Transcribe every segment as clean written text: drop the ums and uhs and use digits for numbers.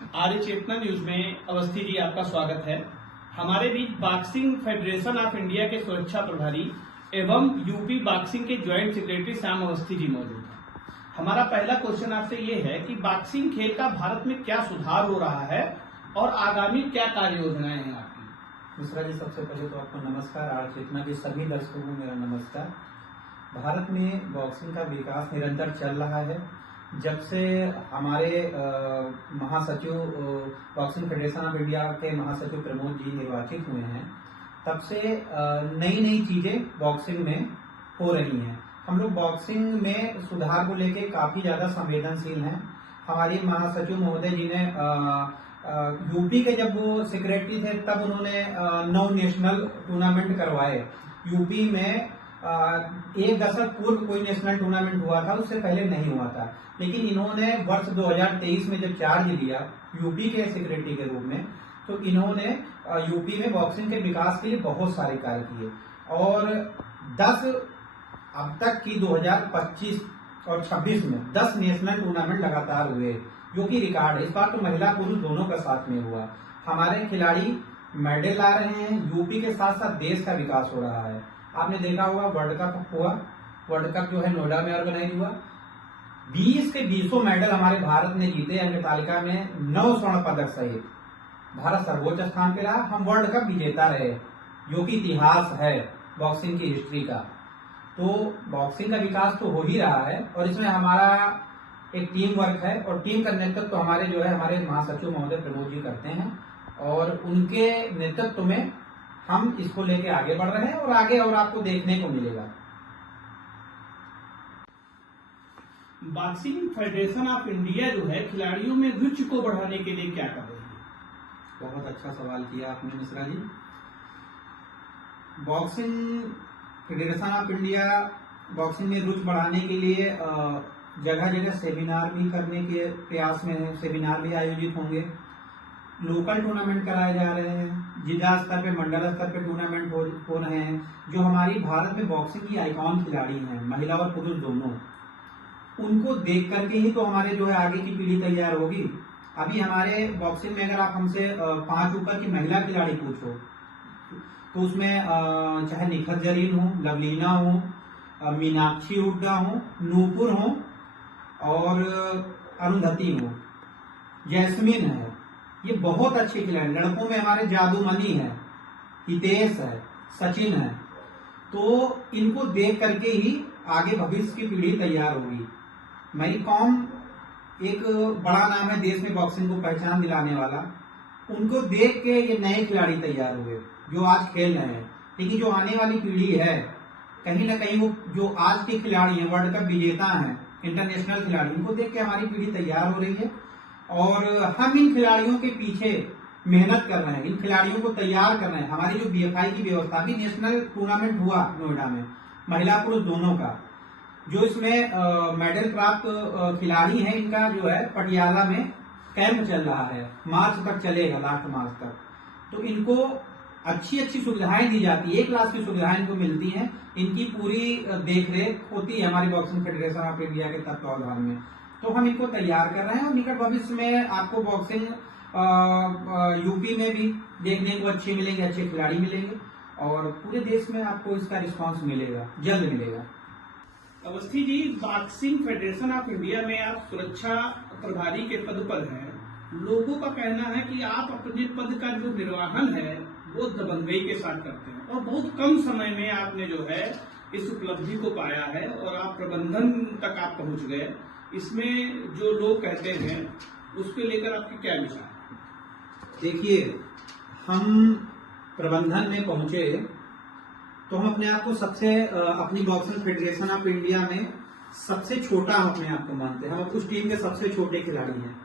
आर्य चेतना news में अवस्थी जी आपका स्वागत है। हमारे बीच बॉक्सिंग फेडरेशन ऑफ इंडिया के सुरक्षा प्रभारी एवं यूपी बॉक्सिंग के ज्वाइंट सेक्रेटरी श्याम अवस्थी जी मौजूद हैं। हमारा पहला क्वेश्चन आपसे ये है कि बॉक्सिंग खेल का भारत में क्या सुधार हो रहा है और आगामी क्या कार्य योजनाएं हैं आपकी? मिश्रा जी, सबसे पहले तो आपको नमस्कार। आर्य चेतना के सभी दर्शकों को मेरा नमस्कार। भारत में बॉक्सिंग का विकास निरंतर चल रहा है। जब से हमारे महासचिव बॉक्सिंग फेडरेशन ऑफ इंडिया के महासचिव प्रमोद जी निर्वाचित हुए हैं, तब से नई नई चीजें बॉक्सिंग में हो रही हैं। हम लोग बॉक्सिंग में सुधार को लेके काफी ज्यादा संवेदनशील हैं। हमारी महासचिव महोदय जी ने यूपी के जब वो सेक्रेटरी थे तब उन्होंने 9 नेशनल टूर्नामेंट करवाए। यूपी में एक दशक पूर्व कोई नेशनल टूर्नामेंट हुआ था, उससे पहले नहीं हुआ था। लेकिन इन्होंने वर्ष 2023 में जब चार्ज लिया यूपी के सेक्रेटरी के रूप में, तो इन्होंने यूपी में बॉक्सिंग के विकास के लिए बहुत सारे कार्य किए और 10 अब तक की 2025 और 26 में 10 नेशनल टूर्नामेंट लगातार हुए, जो कि रिकॉर्ड है। इस बार तो महिला पुरुष दोनों का साथ में हुआ। हमारे खिलाड़ी मेडल ला रहे हैं, यूपी के साथ साथ देश का विकास हो रहा है। आपने देखा होगा वर्ल्ड कप हुआ, वर्ल्ड कप जो है नोएडा में ऑर्गेनाइज हुआ। 20 के 20 मेडल हमारे भारत ने जीते। अंक तालिका में 9 स्वर्ण पदक सहित भारत सर्वोच्च स्थान पे रहा। हम वर्ल्ड कप विजेता रहे, जो कि इतिहास है बॉक्सिंग की हिस्ट्री का। तो बॉक्सिंग का विकास तो हो ही रहा है और इसमें हमारा एक टीम वर्क है और टीम का नेतृत्व तो हमारे जो है हमारे महासचिव महोदय प्रमोद जी करते हैं और उनके नेतृत्व में हम इसको लेके आगे बढ़ रहे हैं और आगे और आपको देखने को मिलेगा। बॉक्सिंग फेडरेशन ऑफ इंडिया जो है खिलाड़ियों में रुचि को बढ़ाने के लिए क्या कर रही है? बहुत अच्छा सवाल किया आपने Mishra ji. Boxing federation of India boxing में रुचि बढ़ाने के लिए जगह जगह सेमिनार भी करने के प्रयास में है। सेमिनार भी आयोजित होंगे, लोकल टूर्नामेंट कराए जा रहे हैं, जिला स्तर पे मंडल स्तर पे टूर्नामेंट हो रहे हैं। जो हमारी भारत में बॉक्सिंग की आइकॉन खिलाड़ी हैं, महिला और पुरुष दोनों, उनको देख करके ही तो हमारे जो है आगे की पीढ़ी तैयार होगी। अभी हमारे बॉक्सिंग में अगर आप हमसे 5 ऊपर की महिला खिलाड़ी पूछो तो उसमें चाहे निखत जरीन हो, लवलीना हो, मीनाक्षी हुड्डा हो, नूपुर हो और अरुंधति हो, जैस्मिन है, ये बहुत अच्छे खिलाड़ी। लड़कों में हमारे जादूमणि है, हितेश है, सचिन है। तो इनको देख करके ही आगे भविष्य की पीढ़ी तैयार होगी। मैरी कॉम एक बड़ा नाम है देश में बॉक्सिंग को पहचान दिलाने वाला। उनको देख के ये नए खिलाड़ी तैयार हुए जो आज खेल रहे हैं। लेकिन जो आने वाली पीढ़ी है, कहीं ना कहीं वो जो आज के खिलाड़ी हैं, वर्ल्ड कप विजेता हैं, इंटरनेशनल खिलाड़ी, उनको देख के हमारी पीढ़ी तैयार हो रही है और हम इन खिलाड़ियों के पीछे मेहनत कर रहे हैं, इन खिलाड़ियों को तैयार कर रहे हैं। हमारी जो बीएफआई की व्यवस्था, भी नेशनल टूर्नामेंट हुआ नोएडा में महिला पुरुष दोनों का, जो इसमें मेडल प्राप्त खिलाड़ी हैं, इनका जो है पटियाला में कैंप चल रहा है, मार्च तक चलेगा, लास्ट मार्च तक। तो इनको अच्छी अच्छी सुविधाएं दी जाती है, 1 क्लास की सुविधाएं इनको मिलती हैं। इनकी पूरी देखरेख होती है हमारी बॉक्सिंग फेडरेशन ऑफ इंडिया के तत्वावधान में। तो हम इनको तैयार कर रहे हैं और निकट भविष्य में आपको बॉक्सिंग यूपी में भी देखने को अच्छे मिलेंगे, अच्छे खिलाड़ी मिलेंगे और पूरे देश में आपको इसका रिस्पांस मिलेगा, जल्द मिलेगा। Awasthi ji, boxing federation of India में आप सुरक्षा प्रभारी के पद पर हैं। लोगों का कहना है कि आप अपने पद का जो निर्वहन है वो दबंगई के साथ करते हैं और बहुत कम समय में आपने जो है इस उपलब्धि को पाया है और आप प्रबंधन तक आप पहुंच गए। इसमें जो लोग कहते हैं उसको लेकर आपके क्या विचार? देखिए, हम प्रबंधन में पहुंचे तो हम अपने आप को सबसे अपनी बॉक्सिंग फेडरेशन ऑफ इंडिया में सबसे छोटा हम अपने आप को मानते हैं। हम उस टीम के सबसे छोटे खिलाड़ी हैं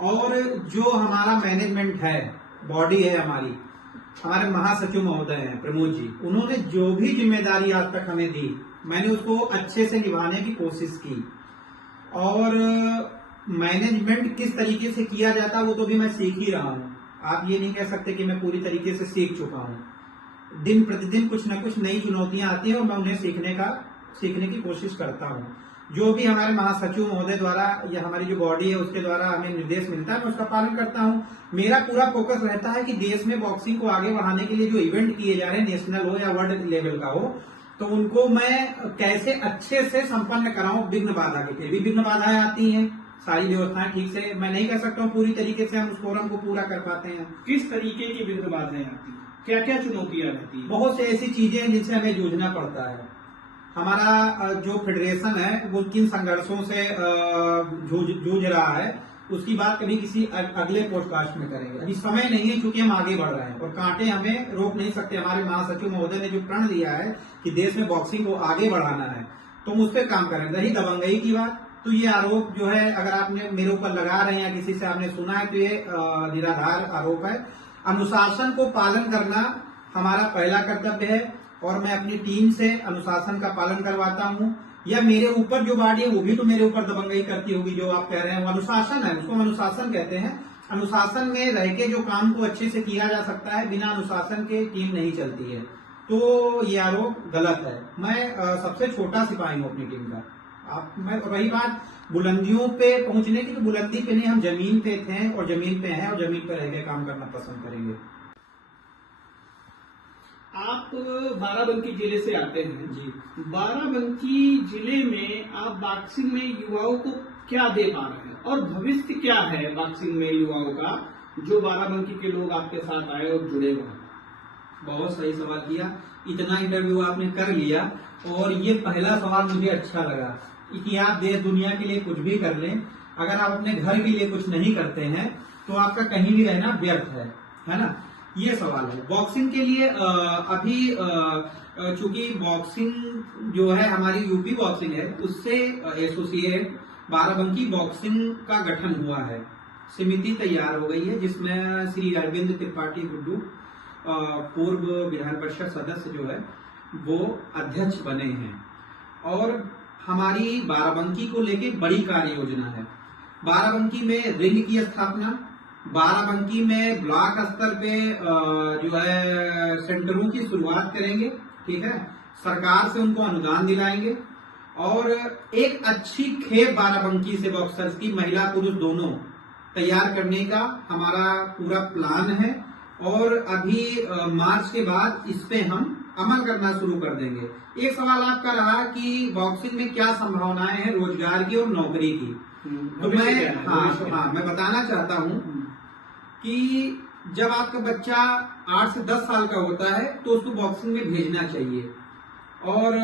और जो हमारा मैनेजमेंट है, बॉडी है हमारे महासचिव महोदय हैं प्रमोद जी, उन्होंने जो भी जिम्मेदारी आज तक हमें दी, मैंने उसको अच्छे से निभाने की कोशिश की। और मैनेजमेंट किस तरीके से किया जाता है वो तो भी मैं सीख ही रहा हूँ। आप ये नहीं कह सकते कि मैं पूरी तरीके से सीख चुका हूँ। दिन प्रतिदिन कुछ न कुछ नई चुनौतियां आती हैं और मैं उन्हें सीखने की कोशिश करता हूँ। जो भी हमारे महासचिव महोदय द्वारा या हमारी जो बॉडी है उसके द्वारा हमें निर्देश मिलता है, मैं उसका पालन करता हूं। मेरा पूरा फोकस रहता है कि देश में बॉक्सिंग को आगे बढ़ाने के लिए जो इवेंट किए जा रहे हैं, नेशनल हो या वर्ल्ड लेवल का हो, तो उनको मैं कैसे अच्छे से संपन्न कराऊं विघ्न बाधा के। फिर भी विघ्न बाधाएं आती हैं, सारी व्यवस्थाएं ठीक से मैं नहीं कर सकता हूं, पूरी तरीके से हम उस फोरम को पूरा कर पाते हैं। किस तरीके की विघ्न बाधाएं आती हैं, क्या क्या चुनौतियां रहती हैं? बहुत से ऐसी चीजें हैं जिनसे हमें जूझना पड़ता है। हमारा जो फेडरेशन है वो किन संघर्षों से जूझ रहा है उसकी बात कभी किसी अगले पॉडकास्ट में करेंगे। अभी समय नहीं है क्योंकि हम आगे बढ़ रहे हैं और कांटे हमें रोक नहीं सकते। हमारे महासचिव महोदय ने जो प्रण लिया है कि देश में बॉक्सिंग को आगे बढ़ाना है, तो हम उस पर काम करेंगे। रही दबंगई की बात, तो ये आरोप जो है अगर आपने मेरे ऊपर लगा रहे हैं या किसी से आपने सुना है तो ये निराधार आरोप है। अनुशासन को पालन करना हमारा पहला कर्तव्य है और मैं अपनी टीम से अनुशासन का पालन करवाता हूं। या मेरे ऊपर जो बॉडी है वो भी तो मेरे ऊपर दबंगई करती होगी, जो आप कह रहे हैं वो अनुशासन है, उसको अनुशासन कहते हैं। अनुशासन में रह के जो काम को अच्छे से किया जा सकता है, बिना अनुशासन के टीम नहीं चलती है। तो ये आरोप गलत है। मैं सबसे छोटा सिपाही हूँ अपनी टीम का। मैं रही बात बुलंदियों पे पहुंचने की, तो बुलंदी पे नहीं, हम जमीन पे थे और जमीन पे हैं और जमीन पे रह के काम करना पसंद करेंगे। आप बाराबंकी जिले से आते हैं जी। बाराबंकी जिले में आप बॉक्सिंग में युवाओं को क्या दे पा रहे हैं और भविष्य क्या है बॉक्सिंग में युवाओं का, जो बाराबंकी के लोग आपके साथ आए और जुड़े हुए हैं? बहुत सही सवाल किया। इतना इंटरव्यू आपने कर लिया और ये पहला सवाल मुझे अच्छा लगा कि आप देश दुनिया के लिए कुछ भी कर लें, अगर आप अपने घर के लिए कुछ नहीं करते हैं तो आपका कहीं भी रहना व्यर्थ है ना। ये सवाल है बॉक्सिंग के लिए। अभी चूंकि बॉक्सिंग जो है हमारी यूपी बॉक्सिंग है, उससे एसोसिएट बाराबंकी बॉक्सिंग का गठन हुआ है। समिति तैयार हो गई है जिसमें श्री अरविंद त्रिपाठी गुड्डू पूर्व विधान परिषद सदस्य जो है वो अध्यक्ष बने हैं। और हमारी बाराबंकी को लेके बड़ी कार्य योजना है। बाराबंकी में रिंग की स्थापना, बाराबंकी में ब्लॉक स्तर पे जो है सेंटरों की शुरुआत करेंगे, ठीक है। सरकार से उनको अनुदान दिलाएंगे और एक अच्छी खेप बाराबंकी से बॉक्सर्स की, महिला पुरुष दोनों, तैयार करने का हमारा पूरा प्लान है। और अभी मार्च के बाद इस पे हम अमल करना शुरू कर देंगे। एक सवाल आपका रहा कि बॉक्सिंग में क्या संभावनाएं हैं रोजगार की और नौकरी की, तो मैं बताना चाहता हूं कि जब आपका बच्चा 8 से 10 साल का होता है तो उसको बॉक्सिंग में भेजना चाहिए, और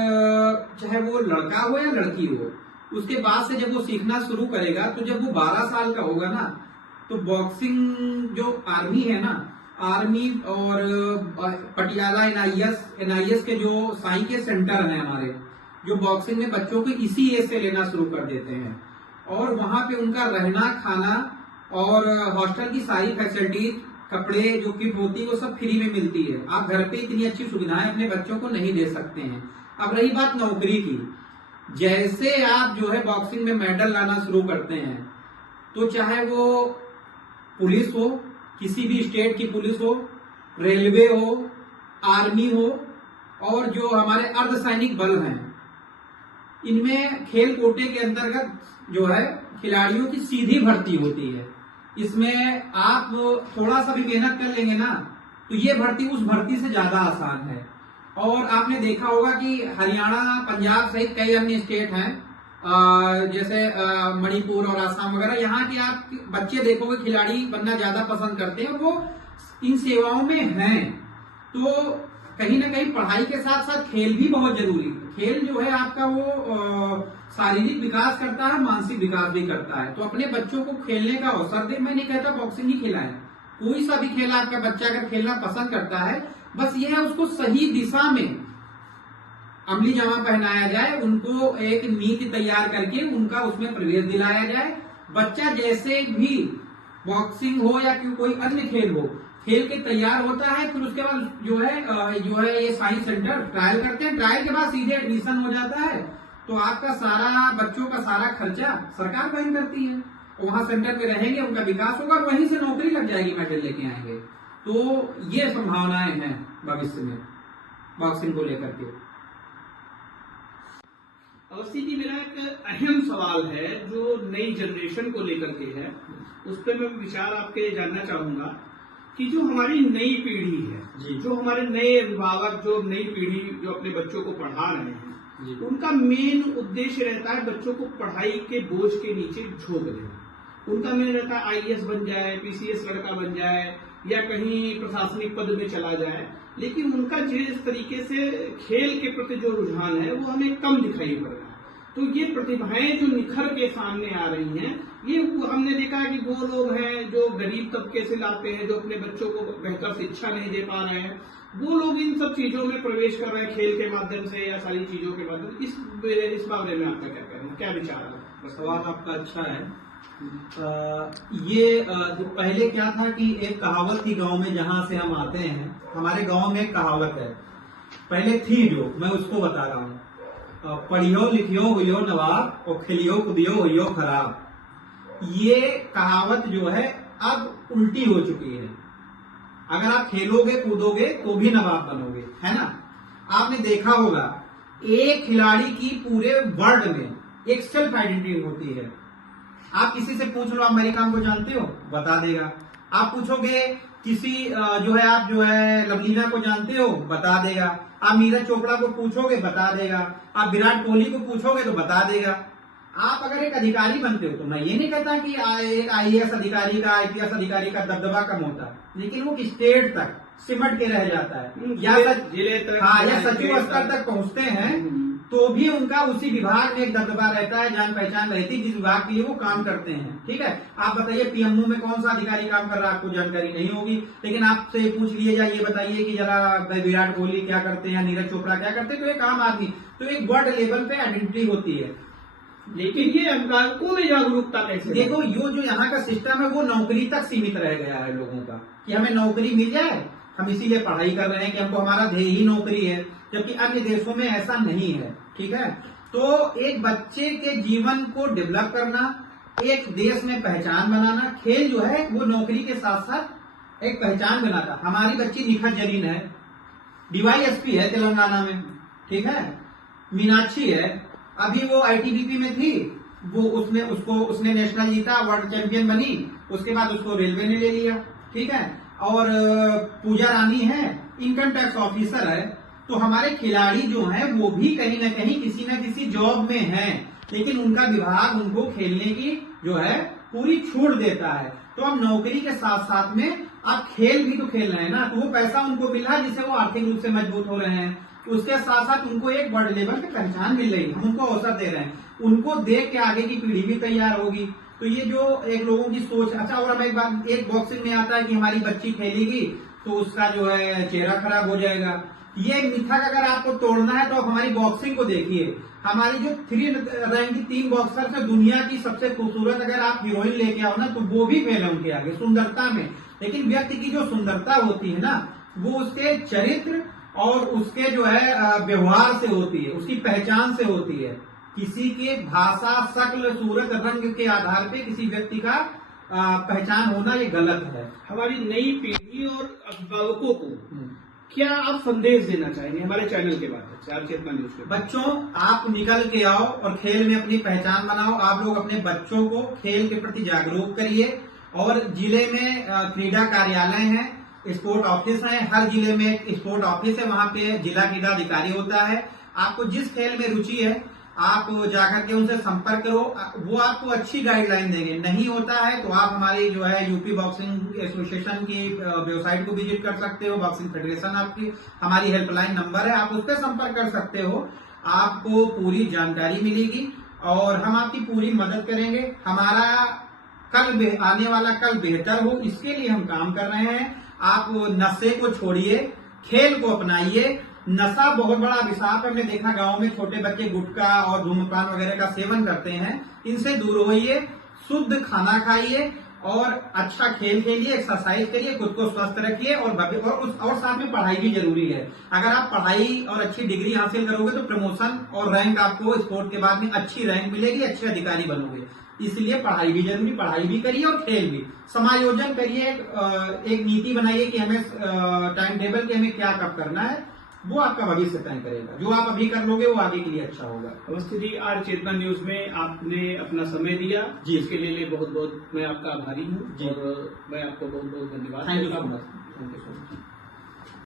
चाहे वो लड़का हो या लड़की हो। उसके बाद से जब वो सीखना शुरू करेगा तो जब वो 12 साल का होगा ना, तो बॉक्सिंग जो आर्मी है ना, आर्मी और पटियाला एनआईएस के जो साई के सेंटर हैं हमारे, जो बॉक्सिंग में बच्चों को इसी एज से लेना शुरू कर देते हैं। और वहां पे उनका रहना, खाना और हॉस्टल की सारी फैसिलिटीज, कपड़े जो किट होती है वो सब फ्री में मिलती है। आप घर पे इतनी अच्छी सुविधाएं अपने बच्चों को नहीं दे सकते हैं। अब रही बात नौकरी की, जैसे आप जो है बॉक्सिंग में मेडल लाना शुरू करते हैं, तो चाहे वो पुलिस हो, किसी भी स्टेट की पुलिस हो, रेलवे हो, आर्मी हो, और जो हमारे अर्धसैनिक बल हैं, इनमें खेल कोटे के अंतर्गत जो है खिलाड़ियों की सीधी भर्ती होती है। इसमें आप थोड़ा सा भी मेहनत कर लेंगे ना, तो ये भर्ती उस भर्ती से ज्यादा आसान है। और आपने देखा होगा कि हरियाणा, पंजाब सहित कई अन्य स्टेट हैं, जैसे मणिपुर और आसाम वगैरह, यहाँ के आप बच्चे देखोगे खिलाड़ी बनना ज्यादा पसंद करते हैं, वो इन सेवाओं में हैं। तो कहीं ना कहीं पढ़ाई के साथ साथ खेल भी बहुत जरूरी है। खेल जो है आपका वो शारीरिक विकास करता है, मानसिक विकास भी करता है। तो अपने बच्चों को खेलने का अवसर दे। मैं नहीं कहता बॉक्सिंग ही खिलाएं, कोई सा भी खेल आपका बच्चा अगर खेलना पसंद करता है, बस ये है उसको सही दिशा में अमली जामा पहनाया जाए, उनको एक नीति तैयार करके उनका उसमें प्रवेश दिलाया जाए। बच्चा जैसे भी बॉक्सिंग हो या कोई अन्य खेल हो, खेल के तैयार होता है, फिर उसके बाद जो है ये साइंस सेंटर ट्रायल करते हैं। ट्रायल के बाद सीधे एडमिशन हो जाता है, तो आपका सारा बच्चों का सारा खर्चा सरकार वहन करती है। वहां सेंटर पे रहेंगे, उनका विकास होगा, वहीं से नौकरी लग जाएगी, मेडल लेके आएंगे। तो ये संभावनाएं हैं भविष्य में बॉक्सिंग को लेकर के। अवस्थी जी, मेरा एक अहम सवाल है जो नई जनरेशन को लेकर के है, उस पर मैं विचार आपके जानना चाहूंगा कि जो हमारी नई पीढ़ी है, जो हमारे नए अभिभावक, जो नई पीढ़ी जो अपने बच्चों को पढ़ा रहे हैं, उनका मेन उद्देश्य रहता है बच्चों को पढ़ाई के बोझ के नीचे झोंक देना। उनका मेन रहता है आईएएस बन जाए, पीसीएस लड़का बन जाए, या कहीं प्रशासनिक पद में चला जाए, लेकिन उनका जिस तरीके से खेल के प्रति जो रुझान है वो हमें कम दिखाई पड़ रहा है। तो ये प्रतिभाएं जो निखर के सामने आ रही हैं, ये हमने देखा है कि वो लोग हैं जो गरीब तबके से लाते हैं, जो अपने बच्चों को बेहतर शिक्षा नहीं दे पा रहे हैं, वो लोग इन सब चीजों में प्रवेश कर रहे हैं खेल के माध्यम से या सारी चीजों के माध्यम से। इस बारे में आपका क्या कहना, क्या विचार है? सवाल आपका अच्छा है। जो पहले क्या था कि एक कहावत थी गांव में, जहां से हम आते हैं, हमारे गांव में एक कहावत है, पहले थी जो, मैं उसको बता रहा हूँ, पढ़ियो लिखियो हुइयो नवाब और खिलियो कुदियो हुइयो खराब। ये कहावत जो है अब उल्टी हो चुकी है। अगर आप खेलोगे कूदोगे तो भी नवाब बनोगे, है ना। आपने देखा होगा एक खिलाड़ी की पूरे वर्ल्ड में एक सेल्फ आइडेंटिटी होती है। आप किसी से पूछ लो आप अमेरिका को जानते हो, बता देगा। आप पूछोगे किसी आप लवलीना को जानते हो, बता देगा। आप नीरज चोपड़ा को पूछोगे, बता देगा। आप विराट कोहली को पूछोगे तो बता देगा। आप अगर एक अधिकारी बनते हो, तो मैं ये नहीं कहता कि एक आईएएस अधिकारी का, आईपीएस अधिकारी का दबदबा कम होता है, लेकिन वो स्टेट तक सिमट के रह जाता है, या जिले तक, या सचिव स्तर तक पहुंचते हैं, तो भी उनका उसी विभाग में एक दबदबा रहता है, जान पहचान रहती है जिस विभाग के लिए वो काम करते हैं। ठीक है, आप बताइए पीएमओ में कौन सा अधिकारी काम कर रहा है, आपको जानकारी नहीं होगी, लेकिन आपसे पूछ लिया ये बताइए कि जरा विराट कोहली क्या करते हैं, नीरज चोपड़ा क्या करते हैं, तो एक आम आदमी, तो एक वर्ल्ड लेवल पे आइडेंटिटी होती है। लेकिन ये अभिभावकों में जागरूकता कैसे? देखो, जो यहाँ का सिस्टम है वो नौकरी तक सीमित रह गया है लोगों का, कि हमें नौकरी मिल जाए, हम इसीलिए पढ़ाई कर रहे हैं कि हमको हमारा ध्येय ही नौकरी है, जबकि अन्य देशों में ऐसा नहीं है। ठीक है, तो एक बच्चे के जीवन को डेवलप करना, एक देश में पहचान बनाना, खेल जो है वो नौकरी के साथ साथ एक पहचान बनाता। हमारी बच्ची निखत जरीन है, डीवाईएसपी है तेलंगाना में, ठीक है, मीनाक्षी है, अभी वो आईटीबीपी में थी, वो उसने नेशनल जीता, वर्ल्ड चैंपियन बनी, उसके बाद उसको रेलवे ने ले लिया। ठीक है, और पूजा रानी है, इनकम टैक्स ऑफिसर है। तो हमारे खिलाड़ी जो हैं वो भी कहीं न कहीं किसी न किसी जॉब में हैं, लेकिन उनका विभाग उनको खेलने की जो है पूरी छूट देता है। तो अब नौकरी के साथ साथ में आप खेल भी तो खेल रहे हैं ना, तो वो पैसा उनको मिल रहा है जिससे वो आर्थिक रूप से मजबूत हो रहे हैं। उसके साथ साथ उनको एक वर्ल्ड लेवल पे पहचान मिल रही है, हम उनको अवसर दे रहे हैं, उनको देख के आगे की पीढ़ी भी तैयार होगी। तो ये जो एक लोगों की सोच, अच्छा, और हमें एक बॉक्सिंग में आता है कि हमारी बच्ची खेलेगी तो उसका जो है चेहरा खराब हो जाएगा। ये मिथक अगर आपको तोड़ना है तो आप हमारी बॉक्सिंग को देखिए। हमारी जो 3 रैंक की 3 बॉक्सर है, दुनिया की सबसे खूबसूरत अगर आप हीरोइन लेके आओ ना, तो वो भी फेल है उनके आगे सुंदरता में। लेकिन व्यक्ति की जो सुंदरता होती है ना, वो उसके चरित्र और उसके जो है व्यवहार से होती है, उसकी पहचान से होती है। किसी के भाषा, शक्ल, सूरत, रंग के आधार पे किसी व्यक्ति का पहचान होना ये गलत है। हमारी नई पीढ़ी और अभिभावकों को क्या आप संदेश देना चाहेंगे हमारे चैनल के माध्यम से, आप चेतना न्यूज के? बच्चों, आप निकल के आओ और खेल में अपनी पहचान बनाओ। आप लोग अपने बच्चों को खेल के प्रति जागरूक करिए, और जिले में क्रीडा कार्यालय है, स्पोर्ट ऑफिस है, हर जिले में एक स्पोर्ट ऑफिस है, वहाँ पे जिला क्रीडा अधिकारी होता है। आपको जिस खेल में रुचि है आप जाकर के उनसे संपर्क करो, वो आपको अच्छी गाइडलाइन देंगे। नहीं होता है तो आप हमारी जो है यूपी बॉक्सिंग एसोसिएशन की वेबसाइट को विजिट कर सकते हो, बॉक्सिंग फेडरेशन आपकी हमारी हेल्पलाइन नंबर है, आप उस पर संपर्क कर सकते हो। आपको पूरी जानकारी मिलेगी और हम आपकी पूरी मदद करेंगे। हमारा आने वाला कल बेहतर हो, इसके लिए हम काम कर रहे हैं। आप नशे को छोड़िए, खेल को अपनाइए। नशा बहुत बड़ा अभिशाप है। हमने देखा गांव में छोटे बच्चे गुटखा और धूम्रपान वगैरह का सेवन करते हैं। इनसे दूर होइए, शुद्ध खाना खाइए और अच्छा खेल खेलिए, एक्सरसाइज करिए, खुद को स्वस्थ रखिए और साथ में पढ़ाई भी जरूरी है। अगर आप पढ़ाई और अच्छी डिग्री हासिल करोगे तो प्रमोशन और रैंक आपको स्पोर्ट के बाद में अच्छी रैंक मिलेगी, अच्छे अधिकारी बनोगे। इसलिए पढ़ाई भी जरूरी, पढ़ाई भी करिए और खेल भी। समायोजन करिए, एक नीति बनाइए कि हमें टाइम टेबल की हमें क्या कब करना है, वो आपका भविष्य तय करेगा। जो आप अभी कर लोगे वो आगे के लिए अच्छा होगा। अवस्थी जी, आज चेतना न्यूज में आपने अपना समय दिया जी। इसके लिए बहुत बहुत मैं आपका आभारी हूँ जी। और मैं आपको बहुत बहुत धन्यवाद थैंक यू देता सो हूँ। Much. Thank you so much.